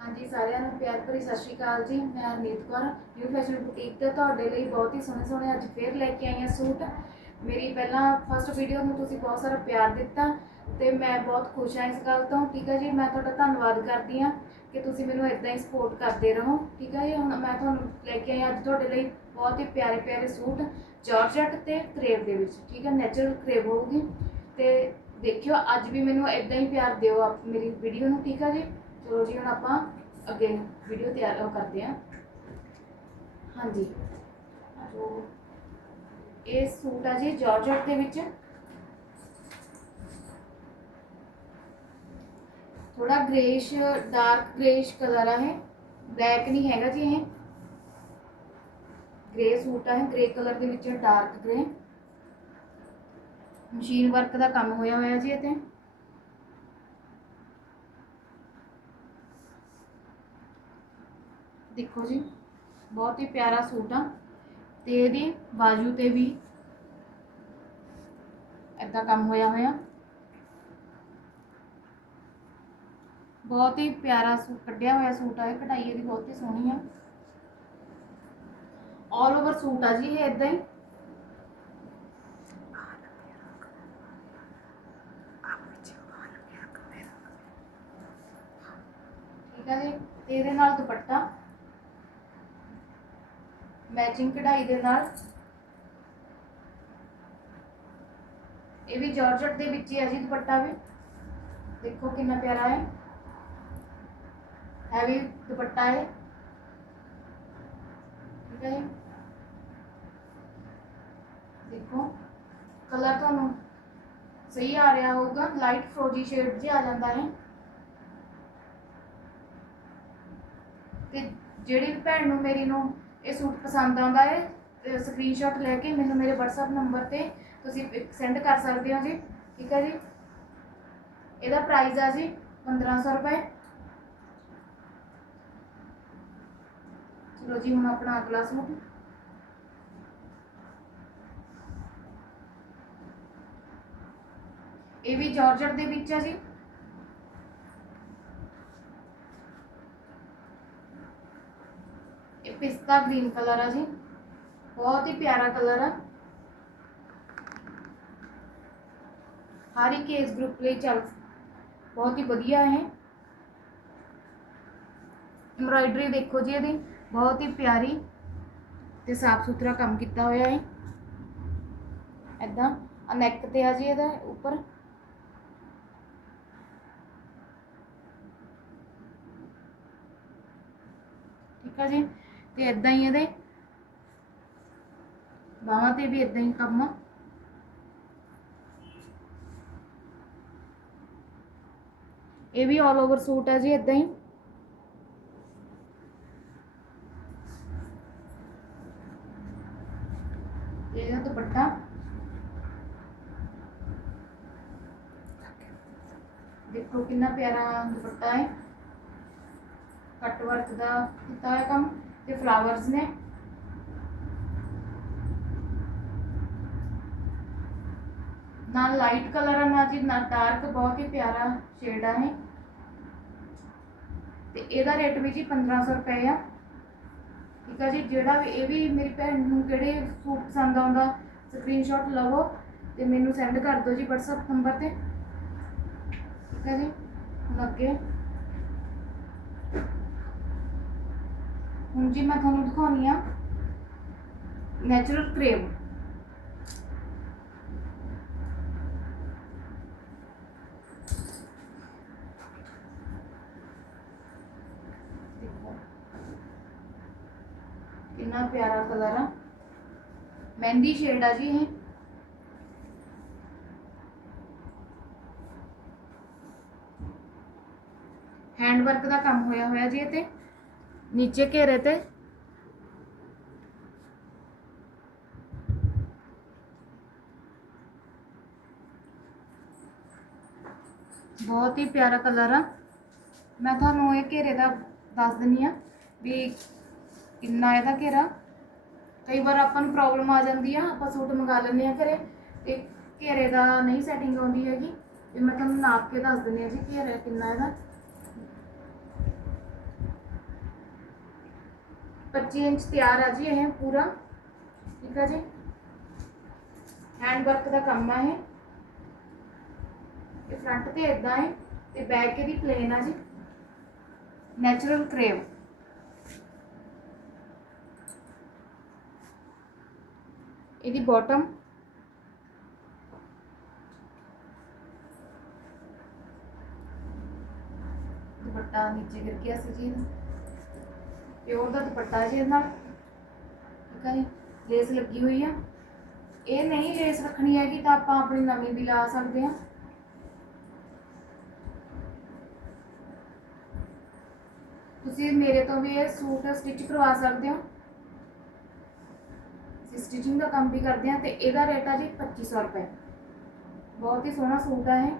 ਹਾਂਜੀ, ਸਾਰਿਆਂ ਨੂੰ ਪਿਆਰ ਭਰੀ ਸਤਿ ਸ਼੍ਰੀ ਅਕਾਲ ਜੀ। ਮੈਂ Harneet Kaur new fashion boutique ਤੇ ਤੁਹਾਡੇ ਲਈ ਬਹੁਤ ਹੀ ਸੋਹਣੇ ਸੋਹਣੇ ਅੱਜ ਫੇਰ ਲੈ ਕੇ ਆਈ ਹਾਂ ਸੂਟ। ਮੇਰੀ ਪਹਿਲਾਂ ਫਸਟ ਵੀਡੀਓ ਨੂੰ ਤੁਸੀਂ ਬਹੁਤ ਸਾਰਾ ਪਿਆਰ ਦਿੱਤਾ ਤੇ ਮੈਂ ਬਹੁਤ ਖੁਸ਼ ਹਾਂ ਇਸ ਗੱਲ ਤੋਂ। ਠੀਕ ਹੈ ਜੀ, ਮੈਂ ਤੁਹਾਡਾ ਧੰਨਵਾਦ ਕਰਦੀ ਹਾਂ ਕਿ ਤੁਸੀਂ ਮੈਨੂੰ ਇਦਾਂ ਹੀ ਸਪੋਰਟ ਕਰਦੇ ਰਹੋ। ਠੀਕ ਹੈ ਜੀ, ਹੁਣ ਮੈਂ ਤੁਹਾਨੂੰ ਲੈ ਕੇ ਆਈ ਹਾਂ ਅੱਜ ਤੁਹਾਡੇ ਲਈ ਬਹੁਤ ਹੀ ਪਿਆਰੇ ਪਿਆਰੇ ਸੂਟ ਜਾਰਜਟ ਤੇ ਕਰੇਵ ਦੇ ਵਿੱਚ। ਠੀਕ ਹੈ ਨੈਚੁਰਲ ਕਰੇਵ ਹੋਊਗੀ। ਤੇ ਦੇਖਿਓ, ਅੱਜ ਵੀ ਮੈਨੂੰ ਇਦਾਂ ਹੀ ਪਿਆਰ ਦਿਓ ਆਪ ਮੇਰੀ ਵੀਡੀਓ ਨੂੰ। ਠੀਕ ਹੈ ਜੀ ਚਲੋ ਜੀ, ਹੁਣ ਆਪਾਂ ਅੱਗੇ ਵੀਡੀਓ ਤਿਆਰ ਉਹ ਕਰਦੇ ਹਾਂ। ਹਾਂਜੀ। ਜੋ ਇਹ ਸੂਟ ਆ ਜੀ ਜਾਰਜਟ ਦੇ ਵਿੱਚ। ਥੋੜਾ ਗ੍ਰੇਸ਼ ਡਾਰਕ ਗ੍ਰੇਸ਼ ਕਲਰ ਆ ਹੈ ਬਲੈਕ ਨਹੀਂ ਹੈਗਾ ਜੀ ਇਹ। ਗ੍ਰੇ ਸੂਟ ਆ ਹੈ ਗ੍ਰੇ ਕਲਰ ਦੇ ਵਿੱਚ ਡਾਰਕ ਗ੍ਰੇ ਮਸ਼ੀਨ ਵਰਕ ਦਾ ਕੰਮ ਹੋਇਆ ਹੋਇਆ ਜੀ ਇਹ ਤੇ। ਦੇਖੋ ਜੀ, ਬਹੁਤ ਹੀ ਪਿਆਰਾ ਸੂਟ ਆ ਤੇ ਇਹਦੀ ਬਾਜੂ ਤੇ ਵੀ ਏਦਾਂ ਕੰਮ ਹੋਇਆ ਹੋਇਆ। ਬਹੁਤ ਹੀ ਪਿਆਰਾ ਸੂਟ ਕੱਢਿਆ ਹੋਇਆ ਸੂਟ ਆ ਇਹ, ਕਢਾਈ ਇਹਦੀ ਬਹੁਤ ਹੀ ਸੋਹਣੀ ਆ। ਆਲ ਓਵਰ ਸੂਟ ਆ ਜੀ ਇਹ ਏਦਾਂ ਹੀ। ਠੀਕ ਆ ਜੀ, ਤੇ ਇਹਦੇ ਨਾਲ ਦੁਪੱਟਾ। ਮੈਚਿੰਗ ਕਢਾਈ ਦੇ ਨਾਲ। ਇਹ ਵੀ ਜਾਰਜਟ ਦੇ ਵਿੱਚ ਹੀ ਹੈ ਜੀ ਦੁਪੱਟਾ ਵੀ। ਦੇਖੋ ਕਿੰਨਾ ਪਿਆਰਾ ਹੈ। ਹੈਵੀ ਦੁਪੱਟਾ ਹੈ। ਠੀਕ ਹੈ ਦੇਖੋ, ਕਲਰ ਤੁਹਾਨੂੰ ਸਹੀ ਆ ਰਿਹਾ ਹੋਊਗਾ। ਲਾਈਟ ਫਰੋਜੀ ਸ਼ੇਡ ਜਿਹਾ ਆ ਜਾਂਦਾ ਹੈ। ਤੇ ਜਿਹੜੀ ਭੈਣ ਨੂੰ ਮੇਰੀ ਨੂੰ ਇਹ ਸੂਟ ਪਸੰਦ ਆਉਂਦਾ ਹੈ, ਤੇ ਸਕਰੀਨਸ਼ਾਟ ਲੈ ਕੇ ਮੈਨੂੰ ਮੇਰੇ WhatsApp ਨੰਬਰ ਤੇ ਤੁਸੀਂ ਸੈਂਡ ਕਰ ਸਕਦੇ ਹੋ ਜੀ, ਠੀਕ ਹੈ ਜੀ? ਇਹਦਾ ਪ੍ਰਾਈਸ ਆ ਜੀ 1500 ਰੁਪਏ। ਚਲੋ ਜੀ, ਹੁਣ ਆਪਣਾ ਅਗਲਾ ਸੂਟ। ਇਹ ਵੀ ਜਾਰਜਟ ਦੇ ਵਿੱਚ ਆ ਜੀ। ਇਹ ਪਿਸਤਾ ਗ੍ਰੀਨ ਕਲਰ ਆ ਜੀ ਬਹੁਤ ਹੀ ਪਿਆਰਾ ਕਲਰ ਆ ਹਰ ਇੱਕ ਏਜ ਗਰੁੱਪ ਲਈ ਚੱਲ ਬਹੁਤ ਹੀ ਵਧੀਆ ਹੈ ਐਮਬਰਾਇਡਰੀ ਦੇਖੋ ਜੀ ਇਹਦੀ ਬਹੁਤ ਹੀ ਪਿਆਰੀ ਤੇ ਸਾਫ਼ ਸੁਥਰਾ ਕੰਮ ਕੀਤਾ ਹੋਇਆ ਹੈ। ਐਦਾਂ ਆ ਨੈਕ ਤੇ ਆ ਜੀ ਇਹਦਾ ਉੱਪਰ। ਠੀਕ ਆ ਜੀ। ਤੇ ਇਦਾਂ ਹੀ ਇਹਦੇ ਬਾਹਾਂ ਤੇ ਵੀ ਇਦਾਂ ਹੀ ਕੰਮ ਇਹ ਵੀ ਆਲ ਓਵਰ ਸੂਟ ਹੈ ਜੀ ਇਦਾਂ ਹੀ। ਇਹਦਾ ਦੁਪੱਟਾ। ਦੇਖੋ ਕਿੰਨਾ ਪਿਆਰਾ ਦੁਪੱਟਾ ਹੈ। ਕੱਟ ਵਰਕ ਦਾ ਕੀਤਾ ਹੋਇਆ ਕੰਮ। ਤੇ ਫਲਾਵਰਸ ਨੇ। ਨਾ ਲਾਈਟ ਕਲਰ ਆ ਨਾ ਜੀ, ਨਾ ਡਾਰਕ ਬਹੁਤ ਹੀ ਪਿਆਰਾ ਸ਼ੇਡ ਆ ਇਹ। ਤੇ ਇਹਦਾ ਰੇਟ ਵੀ ਜੀ 1500 ਰੁਪਏ ਆ। ਠੀਕ ਆ ਜੀ, ਜਿਹੜਾ ਵੀ, ਇਹ ਵੀ ਮੇਰੀ ਭੈਣ ਨੂੰ ਕਿਹੜੇ ਸੂਟ ਪਸੰਦ ਆਉਂਦਾ ਸਕਰੀਨਸ਼ਾਟ ਲਵੋ ਤੇ ਮੈਨੂੰ ਸੈਂਡ ਕਰ ਦਿਓ ਜੀ WhatsApp ਨੰਬਰ ਤੇ। ਠੀਕ ਹੈ ਜੀ, ਹੁਣ ਅੱਗੇ। ਹੁਣ ਜੀ ਮੈਂ ਤੁਹਾਨੂੰ ਦਿਖਾਉਣੀ ਆ ਨੈਚੁਰਲ ਕ੍ਰੇਵ ਕਿੰਨਾ ਪਿਆਰਾ ਕਲਰ ਆ। ਮਹਿੰਦੀ ਸ਼ੇਡ ਆ ਜੀ ਇਹ। ਹੈਂਡ ਵਰਕ ਦਾ ਕੰਮ ਹੋਇਆ ਹੋਇਆ ਜੀ ਇਹ ਤੇ। ਨੀਚੇ ਘੇਰੇ ਤੇ ਬਹੁਤ ਹੀ ਪਿਆਰਾ ਕਲਰ ਆ ਮੈਂ ਤੁਹਾਨੂੰ ਇਹ ਘੇਰੇ ਦਾ ਦੱਸ ਦਿੰਨੀ ਆ ਵੀ ਕਿੰਨਾ ਇਹਦਾ ਘੇਰਾ ਕਈ ਵਾਰ ਆਪਾਂ ਨੂੰ ਪ੍ਰੋਬਲਮ ਆ ਜਾਂਦੀ ਆ ਆਪਾਂ ਸੂਟ ਮੰਗਾ ਲੈਂਦੇ ਆ ਘਰੇ ਤੇ ਘੇਰੇ ਦਾ ਨਹੀਂ ਸੈਟਿੰਗ ਆਉਂਦੀ ਹੈਗੀ ਤੇ ਮੈਂ ਤੁਹਾਨੂੰ ਨਾਪ ਕੇ ਦੱਸ ਦਿੰਨੀ ਆ ਜੀ ਘੇਰਾ ਕਿੰਨਾ ਇਹਦਾ 25 ਇੰਚ ਤਿਆਰ ਆ ਜੀ ਇਹ ਪੂਰਾ, ਠੀਕ ਆ ਜੀ? ਹੈਂਡ ਵਰਕ ਦਾ ਕੰਮ ਆ ਇਹ। ਇਹ ਫਰੰਟ ਤੇ ਇਦਾਂ ਹੈ, ਤੇ ਬੈਕ ਇਹਦੀ ਪਲੇਨ ਆ ਜੀ। ਨੈਚੁਰਲ ਕਰੇਵ ਇਹਦੀ ਬਾਟਮ ਦੁਪੱਟਾ ਨੀਚੇ ਗਿਰ ਗਿਆ ਸੀ ਜੀ ਪਿਓਰ ਦਾ ਦੁਪੱਟਾ ਜੀ ਇਹਦੇ ਨਾਲ, ਠੀਕ ਹੈ ਜੀ? ਲੇਸ ਲੱਗੀ ਹੋਈ ਆ। ਇਹ ਨਹੀਂ ਲੇਸ ਰੱਖਣੀ ਹੈਗੀ ਤਾਂ ਆਪਾਂ ਆਪਣੀ ਨਵੀਂ ਵੀ ਲਾ ਸਕਦੇ ਆ। ਤੁਸੀਂ ਮੇਰੇ ਤੋਂ ਵੀ ਇਹ ਸੂਟ ਸਟਿਚ ਕਰਵਾ ਸਕਦੇ ਹੋ। ਅਸੀਂ ਸਟਿਚਿੰਗ ਦਾ ਕੰਮ ਵੀ ਕਰਦੇ ਆ ਤੇ ਇਹਦਾ ਰੇਟ ਆ ਜੀ 2500 ਰੁਪਏ। ਬਹੁਤ ਹੀ ਸੋਹਣਾ ਸੂਟ ਆ ਇਹ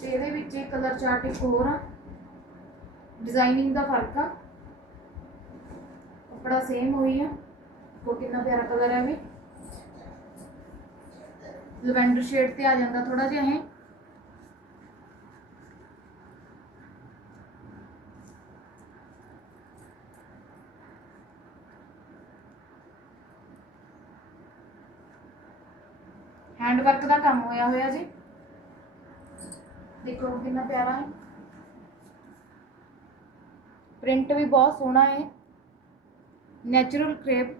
ਤੇ ਇਹਦੇ ਵਿੱਚ ਇੱਕ ਕਲਰ ਚਾਰਟ ਇੱਕ ਹੋਰ ਆ। ਡਿਜ਼ਾਈਨਿੰਗ ਦਾ ਫ਼ਰਕ ਆ। ਕੱਪੜਾ ਸੇਮ ਹੋਈ ਆ। ਉਹ ਕਿੰਨਾ ਪਿਆਰਾ ਕਲਰ ਹੈ ਵੀ ਲਵੈਂਡਰ ਸ਼ੇਡ ਤੇ ਆ ਜਾਂਦਾ ਥੋੜਾ ਜਿਹਾ ਇਹ। ਹੈਂਡ ਵਰਕ ਦਾ ਕੰਮ ਹੋਇਆ ਹੋਇਆ ਜੀ। ਦੇਖੋ ਕਿੰਨਾ ਪਿਆਰਾ ਹੈ। ਪ੍ਰਿੰਟ ਵੀ ਬਹੁਤ ਸੋਹਣਾ ਹੈ। Natural crepe.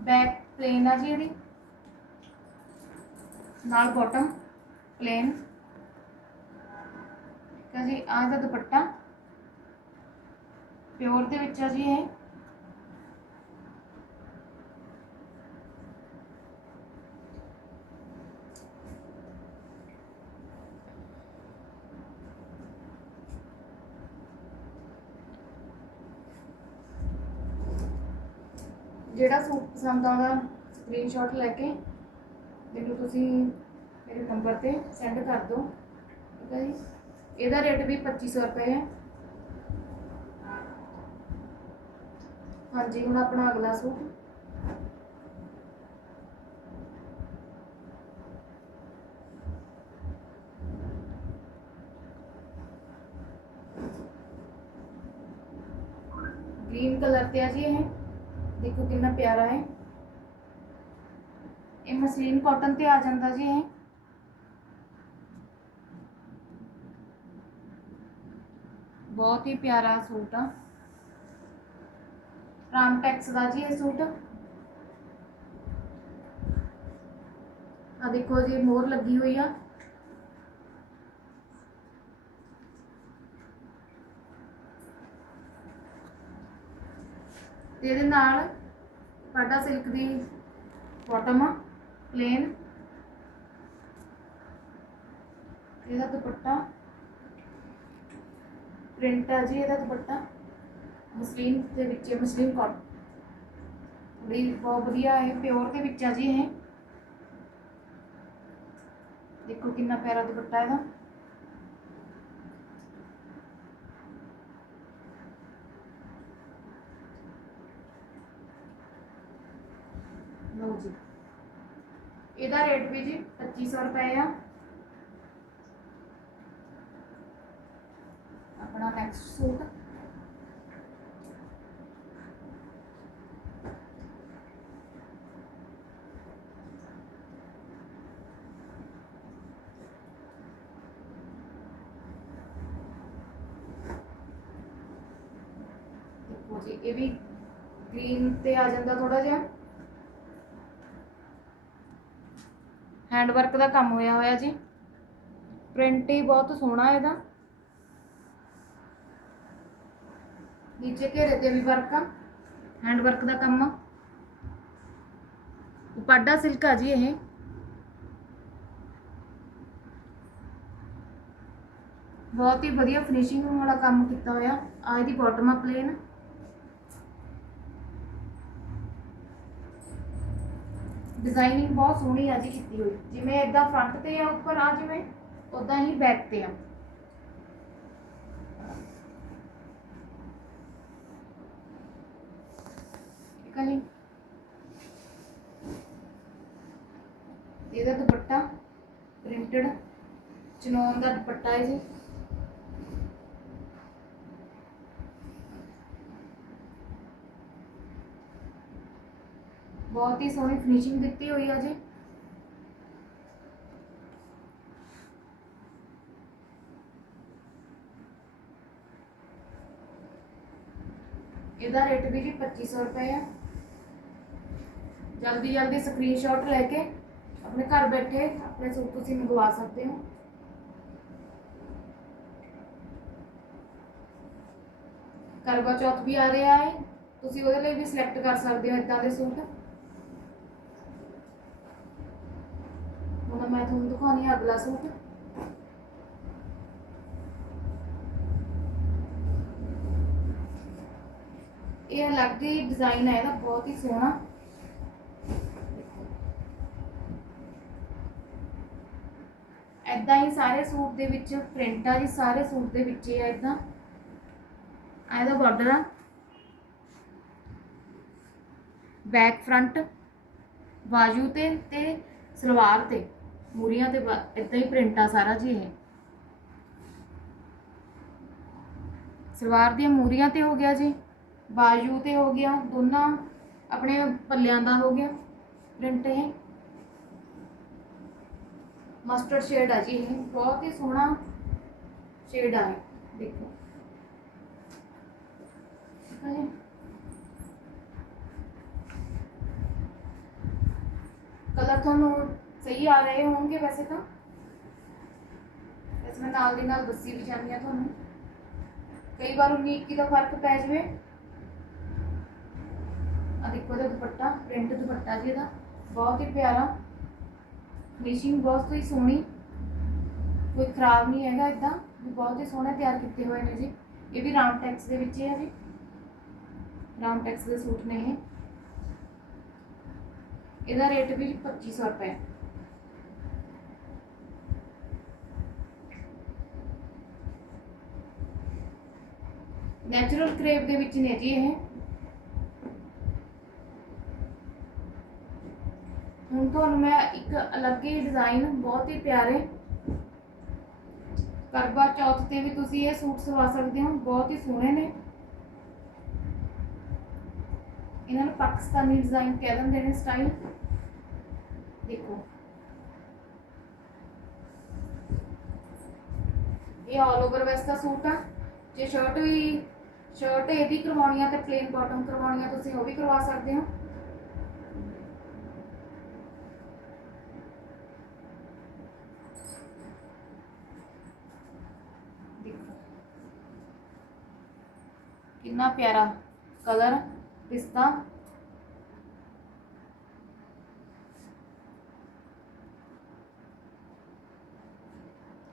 ਬੈਕ ਪਲੇਨ ਆ ਜੀ ਇਹਦੀ। ਨਾਲ ਬਾਟਮ ਪਲੇਨ। ਠੀਕ ਹੈ ਜੀ, ਆਹ ਦਾ ਦੁਪੱਟਾ। ਪਿਓਰ ਦੇ ਵਿੱਚ ਆ ਜੀ ਇਹ। ਜਿਹੜਾ ਸੂਟ ਪਸੰਦ ਆਉਂਦਾ ਸਕਰੀਨਸ਼ਾਟ ਲੈ ਕੇ ਮੈਨੂੰ ਤੁਸੀਂ ਮੇਰੇ ਨੰਬਰ ਤੇ ਸੈਂਡ ਕਰ ਦਿਓ, ਠੀਕ ਹੈ ਜੀ? ਇਹਦਾ ਰੇਟ ਵੀ 2500 ਰੁਪਏ ਹੈ। ਹਾਂਜੀ, ਹੁਣ ਆਪਣਾ ਅਗਲਾ ਸੂਟ। ਗ੍ਰੀਨ ਕਲਰ ਤੇ ਆ ਜੀ ਇਹ। ਦੇਖੋ ਕਿੰਨਾ ਪਿਆਰਾ ਹੈ। ਇਹ ਮਸਲੀਨ ਕਾਟਨ ਤੇ ਆ ਜਾਂਦਾ ਜੀ ਇਹ। ਬਹੁਤ ਹੀ ਪਿਆਰਾ ਸੂਟ ਆ। ਰਾਮਟੈਕਸ ਦਾ ਜੀ ਇਹ ਸੂਟ। ਆ ਦੇਖੋ ਜੀ, ਮੋਰ ਲੱਗੀ ਹੋਈ ਆ। ਤੇ ਇਹਦੇ ਨਾਲ ਪਾਟਾ ਸਿਲਕ ਦੀ ਬਾਟਮ ਪਲੇਨ ਇਹਦਾ ਦੁਪੱਟਾ ਪ੍ਰਿੰਟ ਆ ਜੀ ਇਹਦਾ ਦੁਪੱਟਾ। ਮਸਲੀਨ ਦੇ ਵਿੱਚ ਮਸਲੀਨ ਕਾਟ ਬੜੀ ਬਹੁਤ ਵਧੀਆ ਹੈ ਪਿਓਰ ਦੇ ਵਿੱਚ ਆ ਜੀ ਇਹ। ਦੇਖੋ ਕਿੰਨਾ ਪਿਆਰਾ ਦੁਪੱਟਾ ਇਹਦਾ ਲਓ ਜੀ ਇਹਦਾ ਰੇਟ ਵੀ ਜੀ 2500 ਰੁਪਏ ਆ। ਆਪਣਾ ਨੈਕਸਟ ਸੂਟ। ਦੇਖੋ ਜੀ, ਇਹ ਵੀ ਗ੍ਰੀਨ ਤੇ ਆ ਜਾਂਦਾ ਥੋੜਾ ਜਿਹਾ ਹੈਂਡ ਵਰਕ ਦਾ ਕੰਮ ਹੋਇਆ ਹੋਇਆ ਜੀ। ਪ੍ਰਿੰਟ ਹੀ ਬਹੁਤ ਸੋਹਣਾ ਇਹਦਾ। ਨੀਚੇ ਘੇਰੇ ਤੇ ਵੀ ਵਰਕ ਆ ਹੈਂਡ ਵਰਕ ਦਾ ਕੰਮ ਆ। ਉਪਾਡਾ ਸਿਲਕ ਆ ਜੀ ਇਹ। ਬਹੁਤ ਹੀ ਵਧੀਆ ਫਿਨਿਸ਼ਿੰਗ ਵਾਲਾ ਕੰਮ ਕੀਤਾ ਹੋਇਆ। ਆ ਇਹਦੀ ਬਾਟਮ ਆ ਪਲੇਨ ਡਿਜ਼ਾਈਨਿੰਗ ਬਹੁਤ ਸੋਹਣੀ ਆ ਜੀ ਕੀਤੀ ਹੋਈ। ਜਿਵੇਂ ਇਦਾਂ ਫਰੰਟ ਤੇ ਆ, ਉੱਪਰ ਆ, ਜਿਵੇਂ ਉਦਾਂ ਹੀ ਬੈਕ ਤੇ ਆ। ਠੀਕ ਆ ਜੀ ਇਹਦਾ ਦੁਪੱਟਾ ਪ੍ਰਿੰਟਡ ਚਨੋਨ ਦਾ ਦੁਪੱਟਾ ਹੈ ਜੀ। ਬਹੁਤ ਹੀ ਸੋਹਣੀ ਫਿਨਿਸ਼ਿੰਗ ਦਿੱਤੀ ਹੋਈ ਹੈ ਜੀ ਇਹਦਾ ਰੇਟ ਵੀ ਜੀ 2500 ਰੁਪਏ ਹੈ ਜਲਦੀ ਜਲਦੀ ਸਕਰੀਨਸ਼ਾਟ ਲੈ ਕੇ ਆਪਣੇ ਘਰ ਬੈਠੇ ਆਪਣੇ ਸੂਟ ਤੁਸੀਂ ਮੰਗਵਾ ਸਕਦੇ ਹੋ ਕਰਵਾ ਚੌਥ ਵੀ ਆ ਰਿਹਾ ਹੈ ਤੁਸੀਂ ਉਹਦੇ ਲਈ ਵੀ ਸਿਲੈਕਟ ਕਰ ਸਕਦੇ ਹੋ ਇਦਾਂ ਦੇ ਸੂਟ ਹੁਣ ਮੈਂ ਤੁਹਾਨੂੰ ਦਿਖਾਉਣੀ ਸੂਟ। ਇਹ ਅਲੱਗ ਹੀ ਡਿਜ਼ਾਈਨ ਹੈ ਇਹਦਾ ਬਹੁਤ ਹੀ ਸੋਹਣਾ। ਐਦਾਂ ਹੀ ਸਾਰੇ ਸੂਟ ਦੇ ਵਿੱਚ, ਪ੍ਰਿੰਟ ਆ ਜੀ ਸਾਰੇ ਸੂਟ ਦੇ ਵਿੱਚ ਹੀ ਐਦਾਂ ਇਹਦਾ ਬਾਰਡਰ ਆ। ਬੈਕ ਫਰੰਟ ਬਾਜੂ ਤੇ ਤੇ ਸਲਵਾਰ ਤੇ। ਮੂਰੀਆਂ ਤੇ ਇਦਾਂ ਹੀ ਪ੍ਰਿੰਟ ਆ ਸਾਰਾ ਜੀ ਇਹ। ਸਲਵਾਰ ਦੀਆਂ ਮੂਰੀਆਂ ਤੇ ਹੋ ਗਿਆ ਜੀ, ਬਾਜੂ ਤੇ ਹੋ ਗਿਆ, ਦੋਨਾਂ ਆਪਣੇ ਪੱਲਿਆਂ ਦਾ ਹੋ ਗਿਆ ਪ੍ਰਿੰਟ ਇਹ। ਮਸਟਰਡ ਸ਼ੇਡ ਆ ਜੀ ਇਹ, ਬਹੁਤ ਹੀ ਸੋਹਣਾ ਸ਼ੇਡ ਆ ਦੇਖੋ। ਕਲਰ ਤੁਹਾਨੂੰ ਸਹੀ ਆ ਰਹੇ ਹੋਣਗੇ ਵੈਸੇ ਤਾਂ। ਇਸ ਮੈਂ ਨਾਲ ਦੀ ਨਾਲ ਦੱਸੀ ਵੀ ਜਾਂਦੀ ਆ ਤੁਹਾਨੂੰ। ਕਈ ਵਾਰ 19 21 ਦਾ ਫ਼ਰਕ ਪੈ ਜਾਵੇ। ਆ ਦੇਖੋ ਇਹਦਾ ਦੁਪੱਟਾ, ਪ੍ਰਿੰਟ ਦੁਪੱਟਾ ਜੀ ਇਹਦਾ। ਬਹੁਤ ਹੀ ਪਿਆਰਾ। ਫਿਨਿਸ਼ਿੰਗ ਬਹੁਤ ਹੀ ਸੋਹਣੀ। ਕੋਈ ਖਰਾਬ ਨਹੀਂ ਹੈਗਾ ਇਦਾਂ ਵੀ ਬਹੁਤ ਹੀ ਸੋਹਣੇ ਤਿਆਰ ਕੀਤੇ ਹੋਏ ਨੇ ਜੀ। ਇਹ ਵੀ ਰਾਮ ਟੈਕਸ ਦੇ ਵਿੱਚ ਹੀ ਹੈ ਜੀ। ਰਾਮ ਟੈਕਸ ਦੇ ਸੂਟ ਨੇ ਇਹ। ਇਹਦਾ ਰੇਟ ਵੀ 2500 ਰੁਪਏ। ਨੈਚੁਰਲ ਕਰੇਪ ਦੇ ਵਿੱਚ ਨੇ ਜੀ ਇਹ। ਹੁਣ ਤੁਹਾਨੂੰ ਮੈਂ ਇੱਕ ਅਲੱਗ ਹੀ ਡਿਜ਼ਾਈਨ ਬਹੁਤ ਹੀ ਪਿਆਰੇ ਕਰਵਾ ਚੌਥ ਤੇ ਵੀ ਤੁਸੀਂ ਇਹ ਸੂਟ ਸਵਾ ਸਕਦੇ ਹੋ, ਬਹੁਤ ਹੀ ਸੋਹਣੇ ਨੇ। ਇਹਨਾਂ ਨੂੰ ਪਾਕਿਸਤਾਨੀ ਡਿਜ਼ਾਈਨ ਕਹਿ ਦਿੰਦੇ ਨੇ ਸਟਾਈਲ ਦੇਖੋ। ਇਹ ਆਲ ਓਵਰ ਵੈਸਟ ਦਾ ਸੂਟ ਆ। ਜੇ ਸ਼ਰਟ ਵੀ ਸ਼ਰਟ ਇਹਦੀ ਕਰਵਾਉਣੀ ਆ ਤੇ ਪਲੇਨ ਬਾਟਮ ਕਰਵਾਉਣੀ ਆ, ਤੁਸੀਂ ਉਹ ਵੀ ਕਰਵਾ ਸਕਦੇ ਹੋ? ਦੇਖੋ। ਕਿੰਨਾ ਪਿਆਰਾ ਕਲਰ, ਪਿਸਤਾ।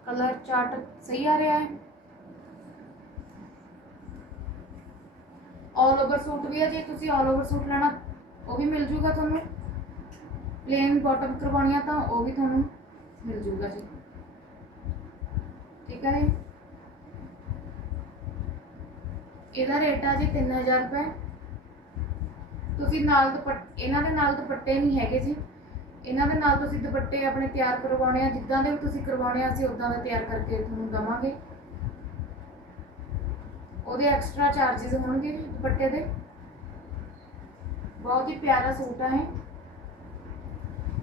ਕਲਰ ਚਾਰਟ ਸਹੀ ਆ ਰਿਹਾ ਹੈ? ਆਲ ਓਵਰ ਸੂਟ ਵੀ ਹੈ ਜੇ ਤੁਸੀਂ ਆਲ ਓਵਰ ਸੂਟ ਲੈਣਾ, ਉਹ ਵੀ ਮਿਲ ਜੂਗਾ ਤੁਹਾਨੂੰ। ਪਲੇਨ ਬਾਟਮ ਕਰਵਾਉਣੀ ਆ ਤਾਂ ਉਹ ਵੀ ਤੁਹਾਨੂੰ ਮਿਲ ਜੂਗਾ ਜੀ। ਠੀਕ ਹੈ ਜੀ? ਇਹਦਾ ਰੇਟ ਆ ਜੀ 3000 ਰੁਪਏ। ਤੁਸੀਂ ਨਾਲ ਦੁਪੱਟ, ਇਹਨਾਂ ਦੇ ਨਾਲ ਦੁਪੱਟੇ ਨਹੀਂ ਹੈਗੇ ਜੀ। ਇਹਨਾਂ ਦੇ ਨਾਲ ਤੁਸੀਂ ਦੁਪੱਟੇ ਆਪਣੇ ਤਿਆਰ ਕਰਵਾਉਣੇ ਆ, ਜਿੱਦਾਂ ਦੇ ਵੀ ਤੁਸੀਂ ਕਰਵਾਉਣੇ ਆ, ਅਸੀਂ ਉਦਾਂ ਦਾ ਤਿਆਰ ਕਰਕੇ ਤੁਹਾਨੂੰ ਦਵਾਂਗੇ। ਉਹਦੇ ਐਕਸਟਰਾ ਚਾਰजेस ਹੋਣਗੇ ਦੁਪੱਟੇ ਦੇ। ਬਹੁਤ ਹੀ ਪਿਆਰਾ ਸੂਟ ਆ ਇਹ।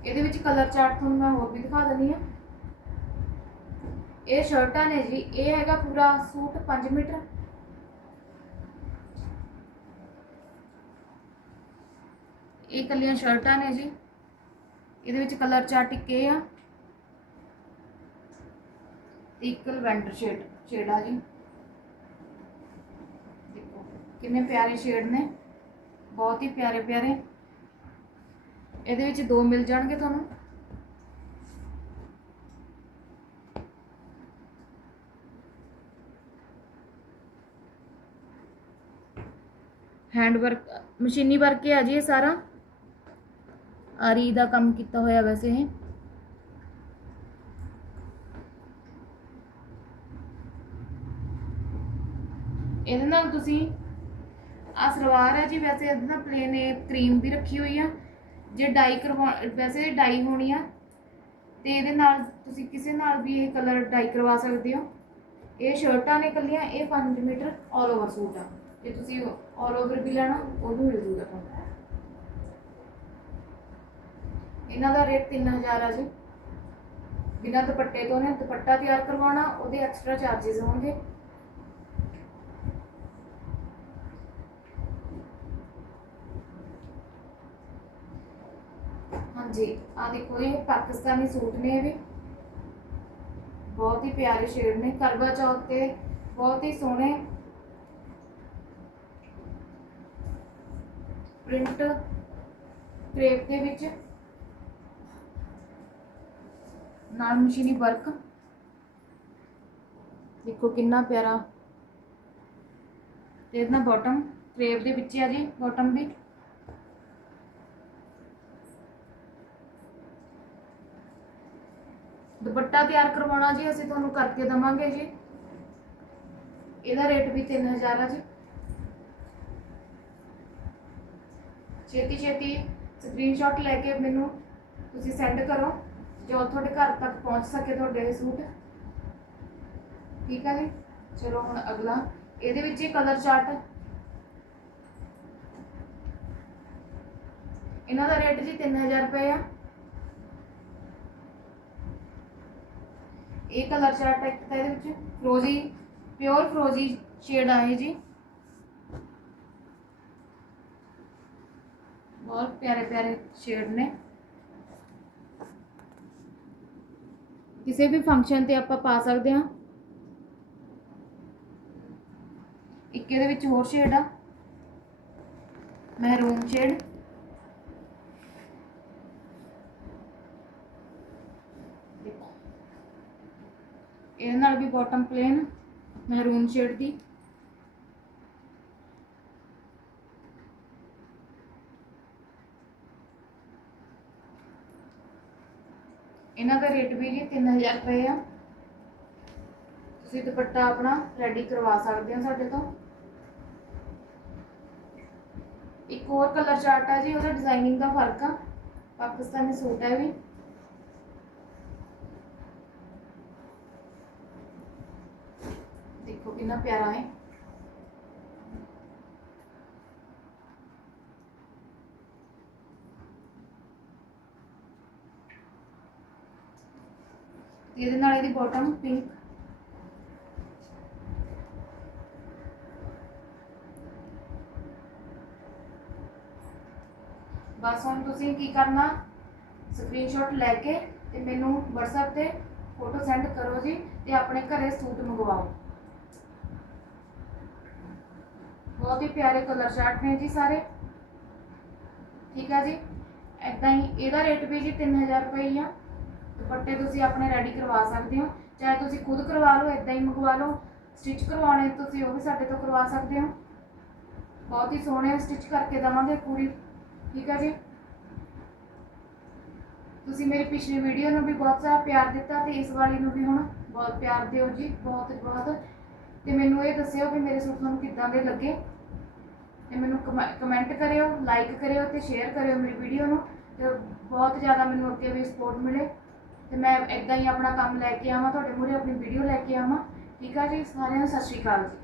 ਇਹਦੇ ਵਿੱਚ ਕਲਰ ਚਾਰਟ ਤੁਹਾਨੂੰ ਮੈਂ ਹੋਰ ਵੀ ਦਿਖਾ ਦਿੰਦੀ ਆ। ਇਹ ਸ਼ਰਟਾਂ ਨੇ ਜੀ, ਇਹ ਹੈਗਾ ਪੂਰਾ ਸੂਟ 5 ਮੀਟਰ। ਇਹ ਕੱਲੀਆਂ ਸ਼ਰਟਾਂ ਨੇ ਜੀ। ਇਹਦੇ ਵਿੱਚ ਕਲਰ ਚਾਰਟ ਇੱਕ ਇਹ ਆ। ਇੱਕ ਲਵੈਂਡਰ ਸ਼ੇਡ ਸ਼ੇਡ ਆ ਜੀ। ਕਿੰਨੇ ਪਿਆਰੇ ਸ਼ੇਡ ਨੇ। ਬਹੁਤ ਹੀ ਪਿਆਰੇ ਪਿਆਰੇ। ਇਹਦੇ ਵਿੱਚ ਦੋ ਮਿਲ ਜਾਣਗੇ ਤੁਹਾਨੂੰ। ਹੈਂਡ ਵਰਕ ਮਸ਼ੀਨੀ ਵਰਕ ਹੀ ਆ ਜੀ ਇਹ ਸਾਰਾ। ਆਰੀ ਦਾ ਕੰਮ ਕੀਤਾ ਹੋਇਆ ਵੈਸੇ ਇਹ। ਇਹਦੇ ਨਾਲ ਤੁਸੀਂ ਆ ਸਲਵਾਰ ਹੈ ਜੀ, ਵੈਸੇ ਇਹਦੇ ਨਾਲ ਪਲੇਨ ਇਹ ਕਰੀਮ ਵੀ ਰੱਖੀ ਹੋਈ ਆ। ਜੇ ਡਾਈ ਕਰਵਾ, ਵੈਸੇ ਡਾਈ ਹੋਣੀ ਆ। ਤੇ ਇਹਦੇ ਨਾਲ ਤੁਸੀਂ ਕਿਸੇ ਨਾਲ ਵੀ ਇਹ ਕਲਰ ਡਾਈ ਕਰਵਾ ਸਕਦੇ ਹੋ। ਇਹ ਸ਼ਰਟਾਂ ਨੇ ਕੱਲੀਆਂ, ਇਹ 5 ਮੀਟਰ ਆਲ ਓਵਰ ਸੂਟ ਆ। ਜੇ ਤੁਸੀਂ ਆਲ ਓਵਰ ਵੀ ਲੈਣਾ, ਉਹ ਵੀ ਮਿਲ ਜੂਗਾ ਤੁਹਾਨੂੰ। ਇਹਨਾਂ ਦਾ ਰੇਟ 3000 ਆ ਜੀ। ਬਿਨਾਂ ਦੁਪੱਟੇ ਤੋਂ ਨੇ ਦੁਪੱਟਾ ਤਿਆਰ ਕਰਵਾਉਣਾ, ਉਹਦੇ ਐਕਸਟਰਾ ਚਾਰजेस ਹੋਣਗੇ। ਹਾਂਜੀ। ਆ ਦੇਖੋ, ਇਹ ਪਾਕਿਸਤਾਨੀ ਸੂਟ ਨੇ ਇਹ ਵੀ। ਬਹੁਤ ਹੀ ਪਿਆਰੇ ਸ਼ੇਡ ਨੇ। ਕਰਵਾ ਚੌਥ ਤੇ ਬਹੁਤ ਹੀ ਸੋਹਣੇ ਪ੍ਰਿੰਟ ਦੇ ਵਿੱਚ ਨਾਲ ਮਸ਼ੀਨੀ ਵਰਕ। ਦੇਖੋ ਕਿੰਨਾ ਪਿਆਰਾ। ਤੇ ਇਹਦਾ ਬਾਟਮ ਕ੍ਰੇਪ ਦੇ ਵਿੱਚ ਆ ਜੀ ਬਾਟਮ ਵੀ। ਦੁਪੱਟਾ ਤਿਆਰ ਕਰਵਾਉਣਾ ਜੀ, ਅਸੀਂ ਤੁਹਾਨੂੰ ਕਰਕੇ ਦਵਾਂਗੇ ਜੀ। ਇਹਦਾ ਰੇਟ ਵੀ 3000 ਆ ਜੀ। ਛੇਤੀ ਛੇਤੀ ਸਕਰੀਨਸ਼ਾਟ ਲੈ ਕੇ ਮੈਨੂੰ ਤੁਸੀਂ ਸੈਂਡ ਕਰੋ, ਜੋ ਤੁਹਾਡੇ ਘਰ ਤੱਕ ਪਹੁੰਚ ਸਕੇ ਤੁਹਾਡੇ ਇਹ ਸੂਟ। ਠੀਕ ਆ ਜੀ? ਚਲੋ ਹੁਣ ਅਗਲਾ। ਇਹਦੇ ਵਿੱਚ ਇਹ ਕਲਰ ਚਾਰਟ ਇਹਨਾਂ ਦਾ ਰੇਟ ਜੀ 3000 ਰੁਪਏ ਆ। ਇਹ ਕਲਰ ਚਾਰਟ ਇੱਕ ਤਾਂ ਇਹਦੇ ਵਿੱਚ ਫਰੋਜ਼ੀ ਪਿਓਰ ਫਰੋਜ਼ੀ ਸ਼ੇਡ ਆਏ ਜੀ। ਬਹੁਤ ਪਿਆਰੇ ਪਿਆਰੇ ਸ਼ੇਡ ਨੇ। ਕਿਸੇ ਵੀ ਫੰਕਸ਼ਨ ਤੇ ਆਪਾਂ ਪਾ ਸਕਦੇ ਹਾਂ। ਇੱਕ ਇਹਦੇ ਵਿੱਚ ਹੋਰ ਸ਼ੇਡ ਆ। ਮਹਿਰੂਨ ਸ਼ੇਡ ਦੇਖੋ ਇਹਦੇ ਨਾਲ ਵੀ ਬਾਟਮ ਪਲੇਨ ਮਹਿਰੂਨ ਸ਼ੇਡ ਦੀ ਇਹਨਾਂ ਦਾ ਰੇਟ ਵੀ ਜੀ 3000 ਰੁਪਏ ਆ। ਤੁਸੀਂ ਦੁਪੱਟਾ ਆਪਣਾ ਰੈਡੀ ਕਰਵਾ ਸਕਦੇ ਹੋ ਸਾਡੇ ਤੋਂ। ਇੱਕ ਹੋਰ ਕਲਰ ਚਾਰਟ ਆ ਜੀ, ਉਹਦਾ ਡਿਜ਼ਾਈਨਿੰਗ ਦਾ ਫ਼ਰਕ ਆ। ਪਾਕਿਸਤਾਨੀ ਸੂਟ ਹੈ ਵੀ ਦੇਖੋ ਕਿੰਨਾ ਪਿਆਰਾ ਹੈ। ਇਹਦੇ ਨਾਲ ਇਹਦੀ ਬਾਟਮ ਪਿੰਕ ਬਸ ਹੁਣ ਤੁਸੀਂ ਕੀ ਕਰਨਾ ਸਕਰੀਨਸ਼ਾਟ ਲੈ ਕੇ ਤੇ ਮੈਨੂੰ WhatsApp ਤੇ ਫੋਟੋ ਸੈਂਡ ਕਰੋ ਜੀ ਤੇ ਆਪਣੇ ਘਰੇ ਸੂਟ ਮੰਗਵਾਓ। ਬਹੁਤ ਹੀ ਪਿਆਰੇ ਕਲਰ ਚਾਰਟ ਨੇ ਜੀ ਸਾਰੇ। ਠੀਕ ਆ ਜੀ? ਐਦਾਂ ਹੀ ਇਹਦਾ ਰੇਟ ਵੀ ਜੀ 3000 ਰੁਪਏ ਹੀ ਆ। ਦੁਪੱਟੇ ਤੁਸੀਂ ਆਪਣੇ ਰੈਡੀ ਕਰਵਾ ਸਕਦੇ ਹੋ। ਚਾਹੇ ਤੁਸੀਂ ਖੁਦ ਕਰਵਾ ਲਓ ਇਦਾਂ ਹੀ ਮੰਗਵਾ ਲਓ। ਸਟਿਚ ਕਰਵਾਉਣੇ ਤੁਸੀਂ ਉਹ ਵੀ ਸਾਡੇ ਤੋਂ ਕਰਵਾ ਸਕਦੇ ਹੋ। ਬਹੁਤ ਹੀ ਸੋਹਣੇ ਸਟਿਚ ਕਰਕੇ ਦਵਾਂਗੇ ਪੂਰੀ। ਠੀਕ ਹੈ ਜੀ? ਤੁਸੀਂ ਮੇਰੀ ਪਿਛਲੀ ਵੀਡੀਓ ਨੂੰ ਵੀ ਬਹੁਤ ਸਾਰਾ ਪਿਆਰ ਦਿੱਤਾ ਤੇ ਇਸ ਵਾਲੀ ਨੂੰ ਵੀ ਹੁਣ ਬਹੁਤ ਪਿਆਰ ਦਿਓ ਜੀ, ਬਹੁਤ ਬਹੁਤ। ਤੇ ਮੈਨੂੰ ਇਹ ਦੱਸਿਓ ਵੀ ਮੇਰੇ ਸੂਟ ਤੁਹਾਨੂੰ ਕਿੱਦਾਂ ਦੇ ਲੱਗੇ। ਤੇ ਮੈਨੂੰ ਕਮੈਂਟ ਕਰਿਓ ਲਾਈਕ ਕਰਿਓ ਤੇ ਸ਼ੇਅਰ ਕਰਿਓ ਮੇਰੀ ਵੀਡੀਓ ਨੂੰ ਤੇ ਬਹੁਤ ਜ਼ਿਆਦਾ ਮੈਨੂੰ ਅੱਗੇ ਵੀ ਸਪੋਰਟ ਮਿਲੇ ਤੇ ਮੈਂ ਇਦਾਂ ਹੀ ਆਪਣਾ ਕੰਮ ਲੈ ਕੇ ਆਵਾਂ, ਤੁਹਾਡੇ ਮੂਹਰੇ ਆਪਣੀ ਵੀਡੀਓ ਲੈ ਕੇ ਆਵਾਂ। ਠੀਕ ਆ ਜੀ? ਸਾਰਿਆਂ ਨੂੰ ਸਤਿ ਸ਼੍ਰੀ ਅਕਾਲ ਜੀ।